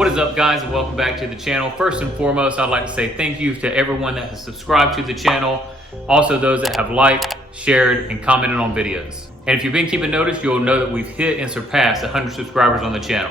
What is up, guys, and welcome back to the channel. First and foremost, I'd like to say thank you to everyone that has subscribed to the channel, also those that have liked, shared, and commented on videos. And if you've been keeping notice, you'll know that we've hit and surpassed 100 subscribers on the channel.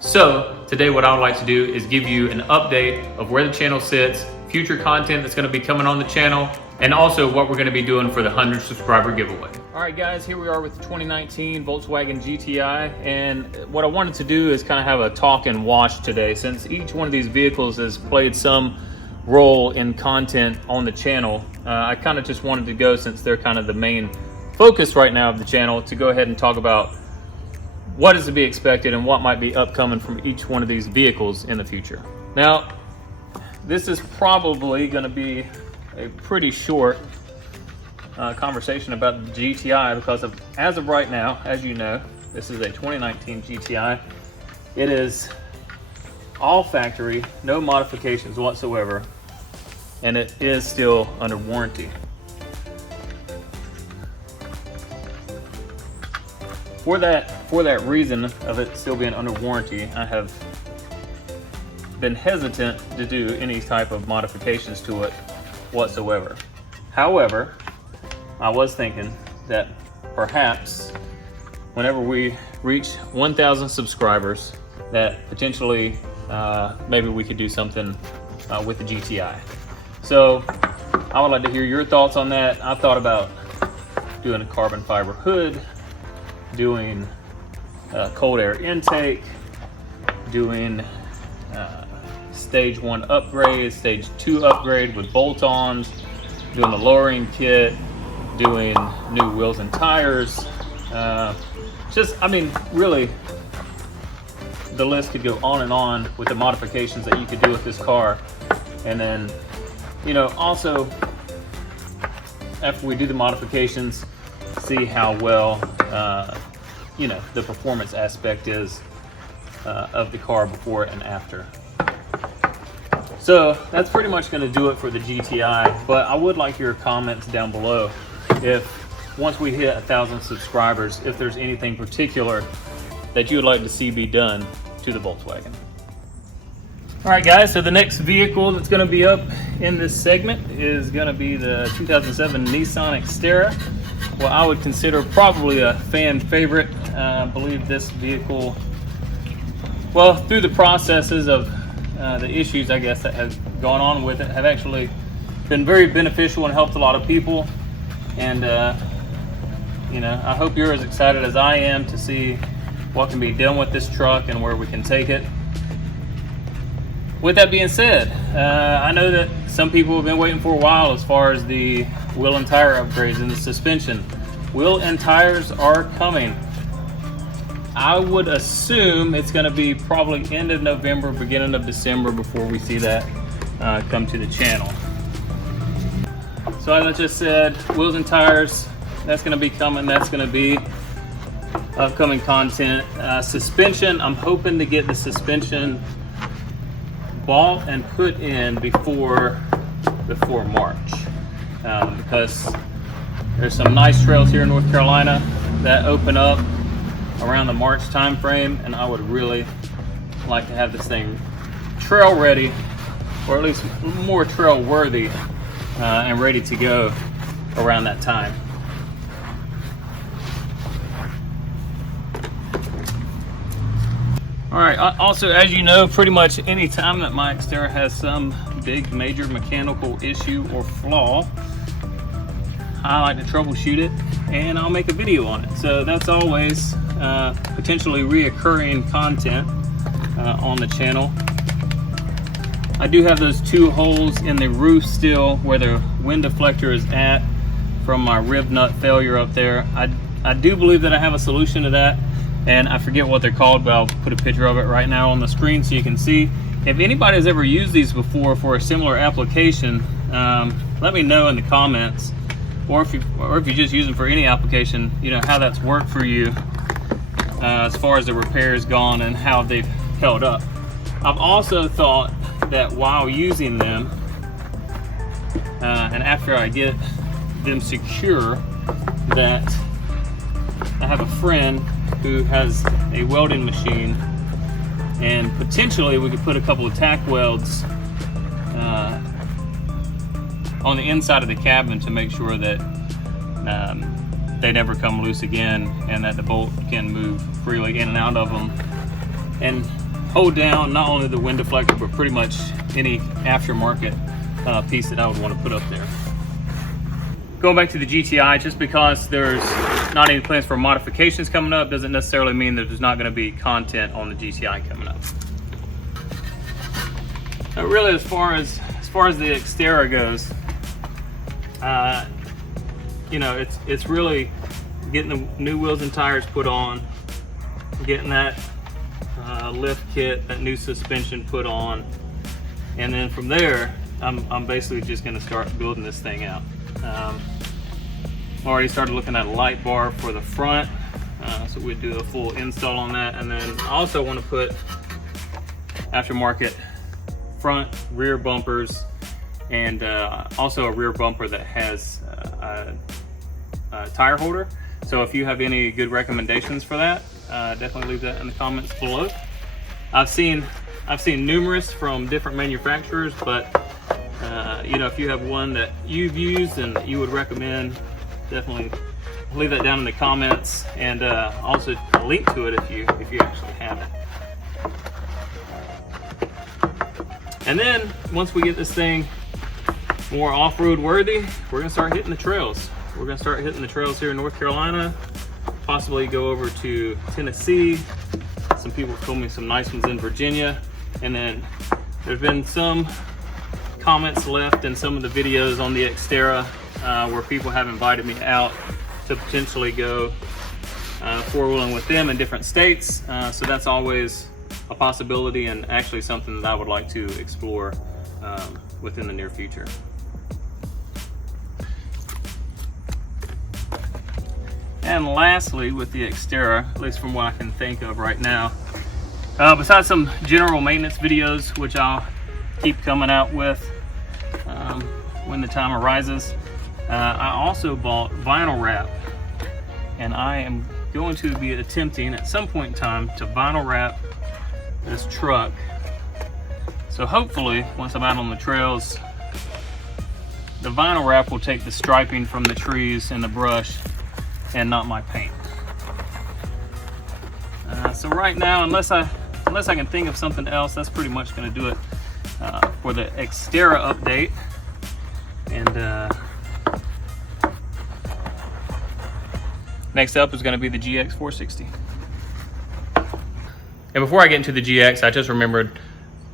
So today what I would like to do is give you an update of where the channel sits, future content that's going to be coming on the channel, and also what we're going to be doing for the 100 subscriber giveaway. All right, guys, here we are with the 2019 Volkswagen GTI, and what I wanted to do is kind of have a talk and wash today, since each one of these vehicles has played some role in content on the channel. I kind of just wanted to go, since they're kind of the main focus right now of the channel, to go ahead and talk about what is to be expected and what might be upcoming from each one of these vehicles in the future. Now, this is probably going to be a pretty short conversation about the GTI, because as of right now, as you know, this is a 2019 GTI. It is all factory, no modifications whatsoever, and it is still under warranty. For that reason of it still being under warranty, I have been hesitant to do any type of modifications to it whatsoever. However, I was thinking that perhaps whenever we reach 1,000 subscribers, that potentially maybe we could do something with the GTI. So I would like to hear your thoughts on that. I thought about doing a carbon fiber hood, doing cold air intake, doing stage 1 upgrade, stage 2 upgrade with bolt-ons, doing the lowering kit, doing new wheels and tires. I mean, really, the list could go on and on with the modifications that you could do with this car. And then, you know, also after we do the modifications, see how well, you know, the performance aspect is of the car before and after. So that's pretty much going to do it for the GTI, but I would like your comments down below if once we hit 1,000 subscribers, if there's anything particular that you would like to see be done to the Volkswagen. All right, guys, so the next vehicle that's going to be up in this segment is going to be the 2007 Nissan Xterra. Well, I would consider probably a fan favorite. I believe this vehicle, well, through the processes of the issues, I guess, that have gone on with it, have actually been very beneficial and helped a lot of people. And you know, I hope you're as excited as I am to see what can be done with this truck and where we can take it. With that being said, I know that some people have been waiting for a while as far as the wheel and tire upgrades and the suspension. Wheel and tires are coming. I would assume it's going to be probably end of November, beginning of December before we see that come to the channel. So as I just said, wheels and tires, that's going to be coming. That's going to be upcoming content. Suspension, I'm hoping to get the suspension bought and put in before March, because there's some nice trails here in North Carolina that open up around the March time frame, and I would really like to have this thing trail ready, or at least more trail worthy, and ready to go around that time. All right, also, as you know, pretty much any time that my Xterra has some big major mechanical issue or flaw, I like to troubleshoot it and I'll make a video on it. So that's always potentially reoccurring content on the channel. I do have those 2 holes in the roof still where the wind deflector is at from my rib nut failure up there. I do believe that I have a solution to that, and I forget what they're called, but I'll put a picture of it right now on the screen so you can see. If anybody has ever used these before for a similar application, let me know in the comments, or if you just use them for any application, you know, how that's worked for you as far as the repairs gone and how they've held up. I've also thought that while using them, and after I get them secure, that I have a friend who has a welding machine and potentially we could put a couple of tack welds on the inside of the cabin to make sure that they never come loose again, and that the bolt can move freely in and out of them, and hold down not only the wind deflector but pretty much any aftermarket piece that I would want to put up there. Going back to the GTI, just because there's not any plans for modifications coming up doesn't necessarily mean that there's not going to be content on the GTI coming up. Now really, as far as the Xterra goes, you know, it's really getting the new wheels and tires put on, getting that lift kit, that new suspension put on, and then from there I'm basically just going to start building this thing out. Already started looking at a light bar for the front, so we'd do a full install on that, and then I also want to put aftermarket front, rear bumpers, and also a rear bumper that has a tire holder. So if you have any good recommendations for that, definitely leave that in the comments below. I've seen numerous from different manufacturers, but you know, if you have one that you've used and that you would recommend, definitely leave that down in the comments, and also a link to it if you actually have it. And then once we get this thing more off-road worthy, we're gonna start hitting the trails. We're gonna start hitting the trails here in North Carolina, possibly go over to Tennessee. Some people told me some nice ones in Virginia, and then there's been some comments left in some of the videos on the Xterra where people have invited me out to potentially go four-wheeling with them in different states. So that's always a possibility, and actually something that I would like to explore within the near future. And lastly, with the Xterra, at least from what I can think of right now, besides some general maintenance videos, which I'll keep coming out with when the time arises, I also bought vinyl wrap, and I am going to be attempting at some point in time to vinyl wrap this truck. So hopefully, once I'm out on the trails, the vinyl wrap will take the striping from the trees and the brush and not my paint. So right now, unless I can think of something else, that's pretty much going to do it for the Xterra update. And next up is going to be the GX 460. And before I get into the GX, I just remembered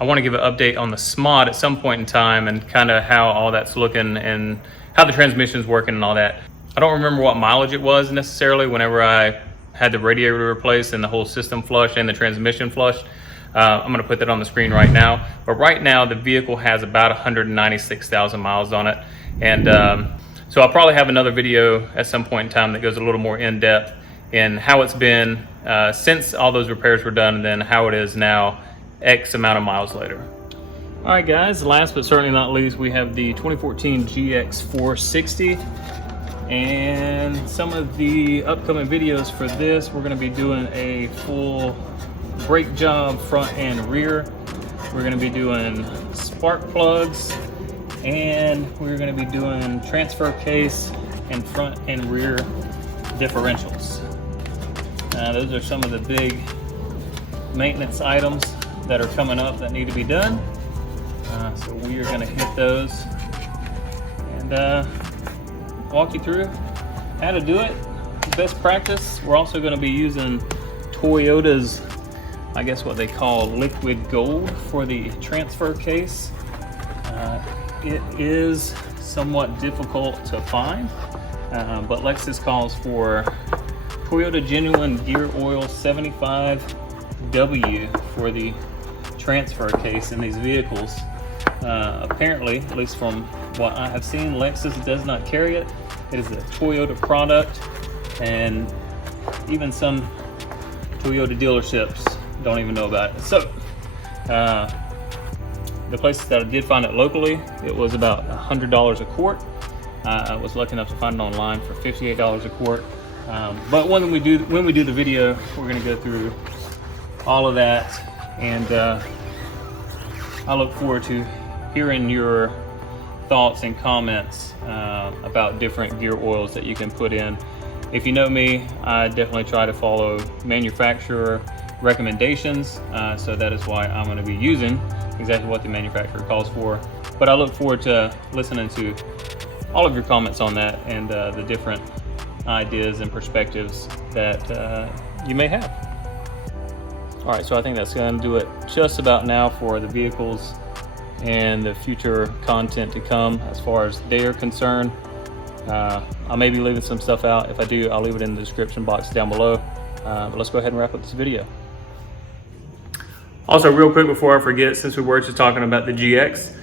I want to give an update on the SMOD at some point in time, and kind of how all that's looking and how the transmission's working and all that. I don't remember what mileage it was necessarily whenever I had the radiator replaced and the whole system flushed and the transmission flushed. I'm going to put that on the screen right now. But right now the vehicle has about 196,000 miles on it. And so I'll probably have another video at some point in time that goes a little more in depth in how it's been since all those repairs were done, and then how it is now X amount of miles later. All right guys, last but certainly not least, we have the 2014 GX 460. And some of the upcoming videos for this, we're going to be doing a full brake job front and rear. We're going to be doing spark plugs, and we're going to be doing transfer case and front and rear differentials. Those are some of the big maintenance items that are coming up that need to be done. So we are going to hit those and walk you through how to do it. Best practice. We're also going to be using Toyota's, I guess what they call liquid gold for the transfer case. It is somewhat difficult to find, but Lexus calls for Toyota Genuine Gear Oil 75W for the transfer case in these vehicles. Apparently, at least from what I have seen, Lexus does not carry it. It is a Toyota product, and even some Toyota dealerships don't even know about it. So the places that I did find it locally, it was about $100 a quart. I was lucky enough to find it online for $58 a quart. But when we do the video, we're going to go through all of that And I look forward to hearing your thoughts and comments about different gear oils that you can put in. If you know me, I definitely try to follow manufacturer recommendations, so that is why I'm going to be using exactly what the manufacturer calls for. But I look forward to listening to all of your comments on that and the different ideas and perspectives that you may have. All right, so I think that's going to do it just about now for the vehicles and the future content to come as far as they are concerned. I may be leaving some stuff out. If I do, I'll leave it in the description box down below. But let's go ahead and wrap up this video. Also, real quick before I forget, since we were just talking about the GX,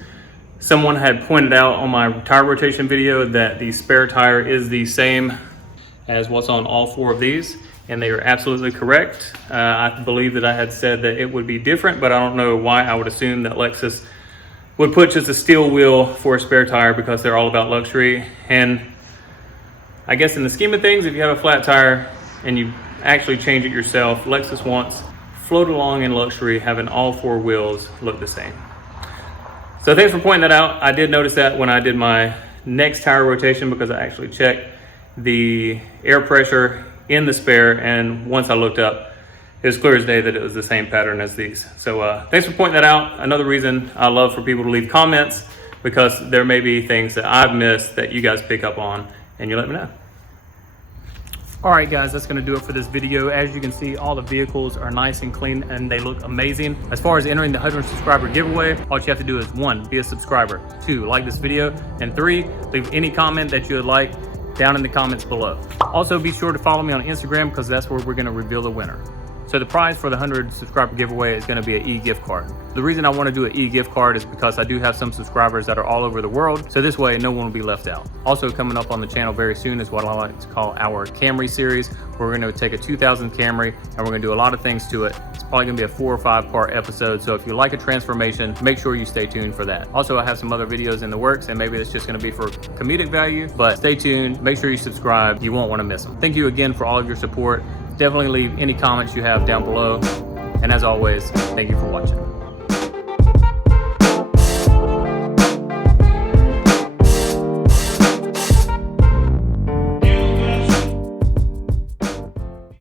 someone had pointed out on my tire rotation video that the spare tire is the same as what's on all four of these, and they are absolutely correct. I believe that I had said that it would be different, but I don't know why I would assume that Lexus would put just a steel wheel for a spare tire because they're all about luxury. And I guess in the scheme of things, if you have a flat tire and you actually change it yourself, Lexus wants float along in luxury, having all four wheels look the same. So thanks for pointing that out. I did notice that when I did my next tire rotation, because I actually checked the air pressure in the spare, and once I looked up, it was clear as day that it was the same pattern as these. So thanks for pointing that out. Another reason I love for people to leave comments, because there may be things that I've missed that you guys pick up on, and you let me know. All right, guys, that's going to do it for this video. As you can see, all the vehicles are nice and clean and they look amazing. As far as entering the 100 subscriber giveaway, all you have to do is 1, be a subscriber, 2, like this video, and 3, leave any comment that you would like down in the comments below. Also, be sure to follow me on Instagram, because that's where we're going to reveal the winner. So the prize for the 100 subscriber giveaway is going to be an e-gift card. The reason I want to do an e-gift card is because I do have some subscribers that are all over the world, so this way no one will be left out. Also coming up on the channel very soon is what I like to call our Camry series, where we're going to take a 2000 Camry and we're going to do a lot of things to it. It's probably going to be a 4 or 5 part episode, so if you like a transformation, make sure you stay tuned for that. Also, I have some other videos in the works, and maybe it's just going to be for comedic value, but stay tuned. Make sure you subscribe. You won't want to miss them. Thank you again for all of your support. Definitely leave any comments you have down below. And as always, thank you for watching.